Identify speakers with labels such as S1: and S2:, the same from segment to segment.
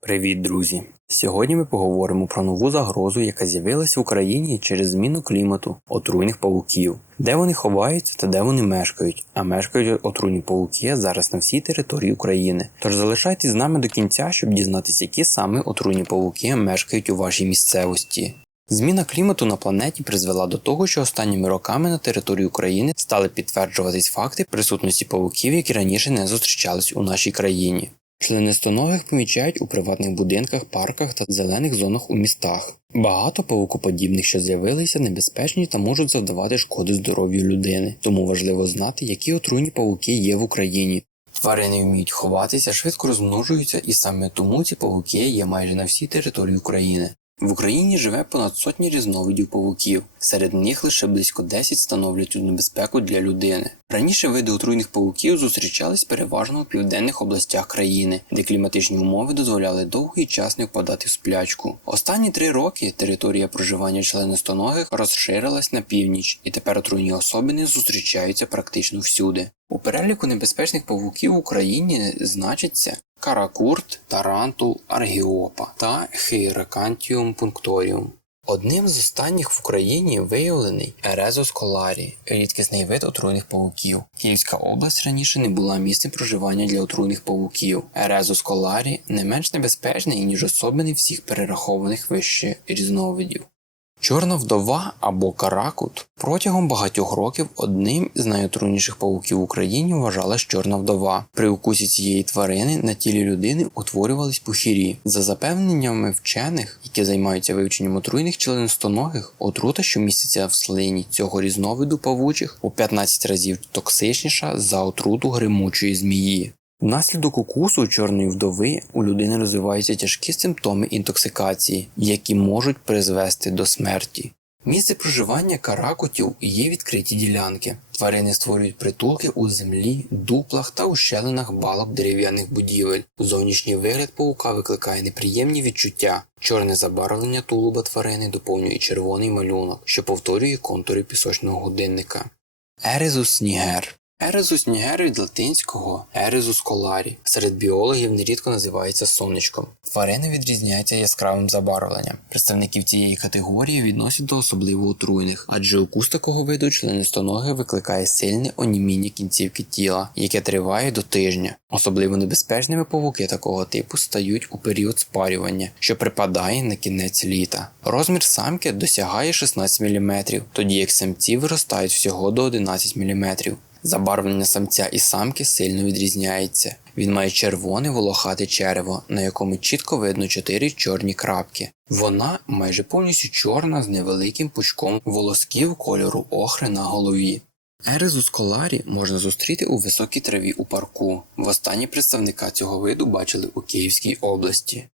S1: Привіт, друзі! Сьогодні ми поговоримо про нову загрозу, яка з'явилася в Україні через зміну клімату отруйних павуків, де вони ховаються та де вони мешкають. А мешкають отруйні павуки зараз на всій території України. Тож залишайтесь з нами до кінця, щоб дізнатися, які саме отруйні павуки мешкають у вашій місцевості. Зміна клімату на планеті призвела до того, що останніми роками на території України стали підтверджуватись факти присутності павуків, які раніше не зустрічались у нашій країні. Членистоногих помічають у приватних будинках, парках та зелених зонах у містах. Багато павукоподібних, що з'явилися, небезпечні та можуть завдавати шкоди здоров'ю людини, тому важливо знати, які отруйні павуки є в Україні. Тварини вміють ховатися, швидко розмножуються, і саме тому ці павуки є майже на всій території України. В Україні живе понад сотні різновидів павуків, серед них лише близько 10 становлять небезпеку для людини. Раніше види отруйних павуків зустрічались переважно у південних областях країни, де кліматичні умови дозволяли довгий час не впадати в сплячку. Останні три роки територія проживання членистоногих розширилась на північ, і тепер отруйні особини зустрічаються практично всюди. У переліку небезпечних павуків в Україні значиться каракурт, тарантул, аргіопа та хейракантіум пункторіум. Одним з останніх в Україні виявлений Ерезус коларі, рідкісний вид отруйних павуків. Київська область раніше не була місцем проживання для отруйних павуків. Ерезус коларі не менш небезпечний, ніж особини всіх перерахованих вище різновидів. Чорна вдова або каракут протягом багатьох років одним з найотруйніших павуків в Україні вважалась чорна вдова. При укусі цієї тварини на тілі людини утворювались пухірі. За запевненнями вчених, які займаються вивченням отруйних членистоногих, отрута, що міститься в слині цього різновиду павучих, у 15 разів токсичніша за отруту гримучої змії. Внаслідок укусу чорної вдови у людини розвиваються тяжкі симптоми інтоксикації, які можуть призвести до смерті. Місце проживання каракутів є відкриті ділянки. Тварини створюють притулки у землі, дуплах та ущелинах балок дерев'яних будівель. Зовнішній вигляд паука викликає неприємні відчуття. Чорне забарвлення тулуба тварини доповнює червоний малюнок, що повторює контури пісочного годинника. Ерезус нігер Ерезус нігер від латинського ерезус коларі. Серед біологів нерідко називається сонечком. Тварини відрізняються яскравим забарвленням. Представників цієї категорії відносять до особливо отруйних, адже укус такого виду членистоноги викликає сильне оніміння кінцівки тіла, яке триває до тижня. Особливо небезпечними павуки такого типу стають у період спарювання, що припадає на кінець літа. Розмір самки досягає 16 мм, тоді як самці виростають всього до 11 мм. Забарвлення самця і самки сильно відрізняється. Він має червоне волохате черево, на якому чітко видно чотири чорні крапки. Вона майже повністю чорна з невеликим пучком волосків кольору охри на голові. Ерезус коларі можна зустріти у високій траві у парку. Востаннє представника цього виду бачили у Київській області.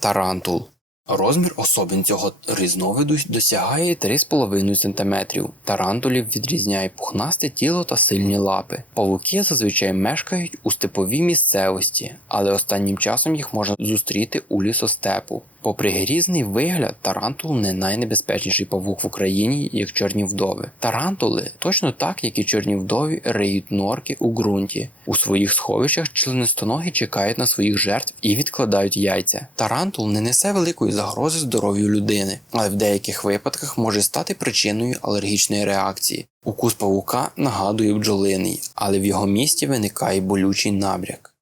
S1: Тарантул Розмір особин цього різновиду досягає 3,5 см. Тарантулів відрізняє пухнасте тіло та сильні лапи. Павуки зазвичай мешкають у степовій місцевості, але останнім часом їх можна зустріти у лісостепу. Попри грізний вигляд, тарантул не найнебезпечніший павук в Україні, як чорні вдови. Тарантули, точно так, як і чорні вдові, риють норки у ґрунті. У своїх сховищах членистоногі чекають на своїх жертв і відкладають яйця. Тарантул не несе великої загрози здоров'ю людини, але в деяких випадках може стати причиною алергічної реакції. Укус павука нагадує бджолиний, але в його місті виникає болючий набряк.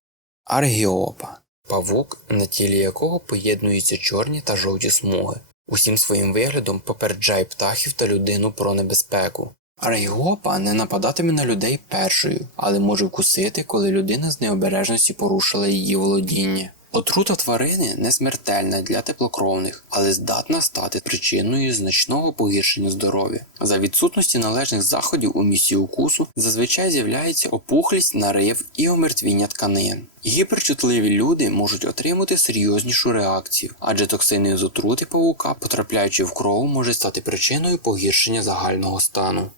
S1: Аргіопа павук, на тілі якого поєднуються чорні та жовті смуги, усім своїм виглядом попереджає птахів та людину про небезпеку. Рейгопа не нападатиме на людей першою, але може вкусити, коли людина з необережності порушила її володіння. Отрута тварини не смертельна для теплокровних, але здатна стати причиною значного погіршення здоров'я. За відсутності належних заходів у місці укусу зазвичай з'являється опухлість, нарив і омертвіння тканин. Гіперчутливі люди можуть отримати серйознішу реакцію, адже токсини з отрути павука, потрапляючи в кров, може стати причиною погіршення загального стану.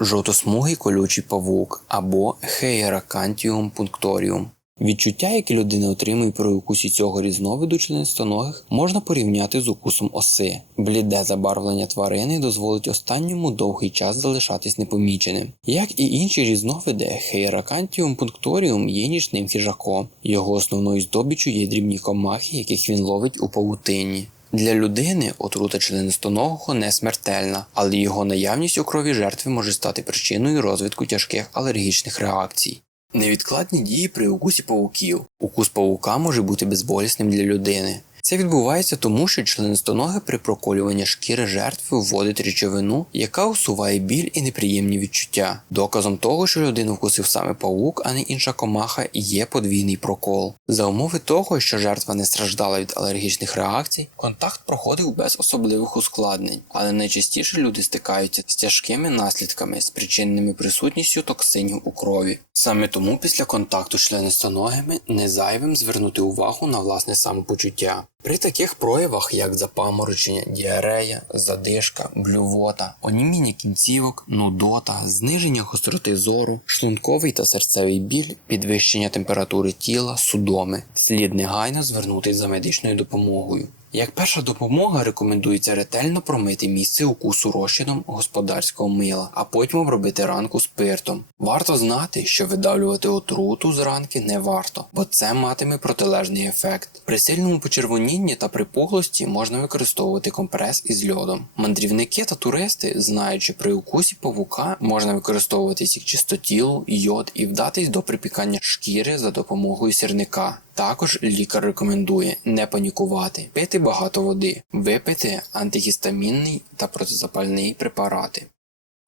S1: Жовтосмугий колючий павук або Хейракантіум пункторіум Відчуття, яке людина отримує при укусі цього різновиду членистоногих, можна порівняти з укусом оси. Бліде забарвлення тварини дозволить останньому довгий час залишатись непоміченим. Як і інші різновиди, Хейракантіум пункторіум є нічним хижаком. Його основною здобіччю є дрібні комахи, яких він ловить у павутині. Для людини отрута членистоногого не смертельна, але його наявність у крові жертви може стати причиною розвитку тяжких алергічних реакцій. Невідкладні дії при укусі павуків. Укус павука може бути безболісним для людини. Це відбувається тому, що членистоноги при проколюванні шкіри жертви вводить речовину, яка усуває біль і неприємні відчуття. Доказом того, що людину вкусив саме павук, а не інша комаха, є подвійний прокол. За умови того, що жертва не страждала від алергічних реакцій, контакт проходив без особливих ускладнень, але найчастіше люди стикаються з тяжкими наслідками, спричиненими присутністю токсинів у крові. Саме тому після контакту з членистоногими не зайвим звернути увагу на власне самопочуття. При таких проявах, як запаморочення, діарея, задишка, блювота, оніміння кінцівок, нудота, зниження гостроти зору, шлунковий та серцевий біль, підвищення температури тіла, судоми, слід негайно звернутись за медичною допомогою. Як перша допомога рекомендується ретельно промити місце укусу розчином господарського мила, а потім обробити ранку спиртом. Варто знати, що видавлювати отруту з ранки не варто, бо це матиме протилежний ефект. При сильному почервонінні та припуглості можна використовувати компрес із льодом. Мандрівники та туристи, знаючи при укусі павука, можна використовувати сік чистотілу, йод і вдатись до припікання шкіри за допомогою сірника. Також лікар рекомендує не панікувати, пити багато води, випити антигістамінний та протизапальний препарати.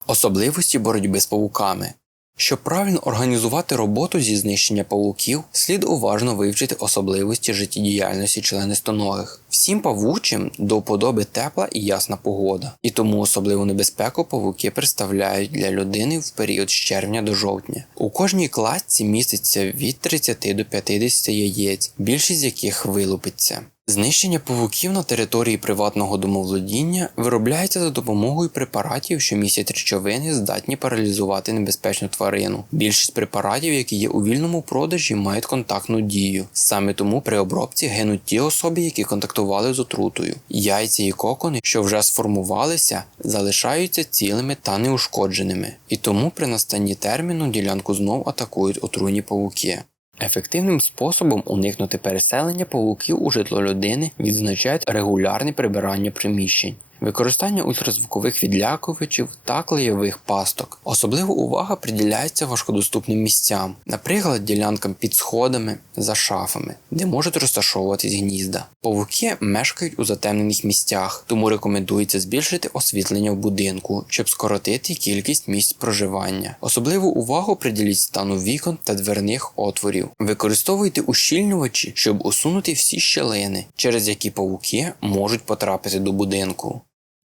S1: Особливості боротьби з павуками. Щоб правильно організувати роботу зі знищення павуків, слід уважно вивчити особливості життєдіяльності членистоногих. Всім павучим до вподоби тепла і ясна погода, і тому особливу небезпеку павуки представляють для людини в період з червня до жовтня. У кожній класці міститься від 30 до 50 яєць, більшість з яких вилупиться. Знищення павуків на території приватного домоволодіння виробляється за допомогою препаратів, що містять речовини, здатні паралізувати небезпечну тварину. Більшість препаратів, які є у вільному продажі, мають контактну дію. Саме тому при обробці гинуть ті особи, які контактували з отрутою. Яйця і кокони, що вже сформувалися, залишаються цілими та неушкодженими, і тому при настанні терміну ділянку знов атакують отруйні павуки. Ефективним способом уникнути переселення павуків у житло людини відзначають регулярне прибирання приміщень. Використання ультразвукових відлякувачів та клейових пасток. Особлива увага приділяється важкодоступним місцям, наприклад, ділянкам під сходами, за шафами, де можуть розташовуватись гнізда. Павуки мешкають у затемнених місцях, тому рекомендується збільшити освітлення в будинку, щоб скоротити кількість місць проживання. Особливу увагу приділіть стану вікон та дверних отворів. Використовуйте ущільнювачі, щоб усунути всі щелини, через які павуки можуть потрапити до будинку.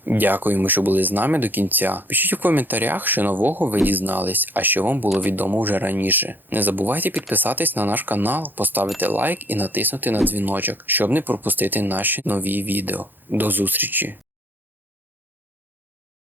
S1: Дякуємо, що були з нами до кінця. Пишіть у коментарях, що нового ви дізнались, а що вам було відомо вже раніше. Не забувайте підписатись на наш канал, поставити лайк і натиснути на дзвіночок, щоб не пропустити наші нові відео. До зустрічі!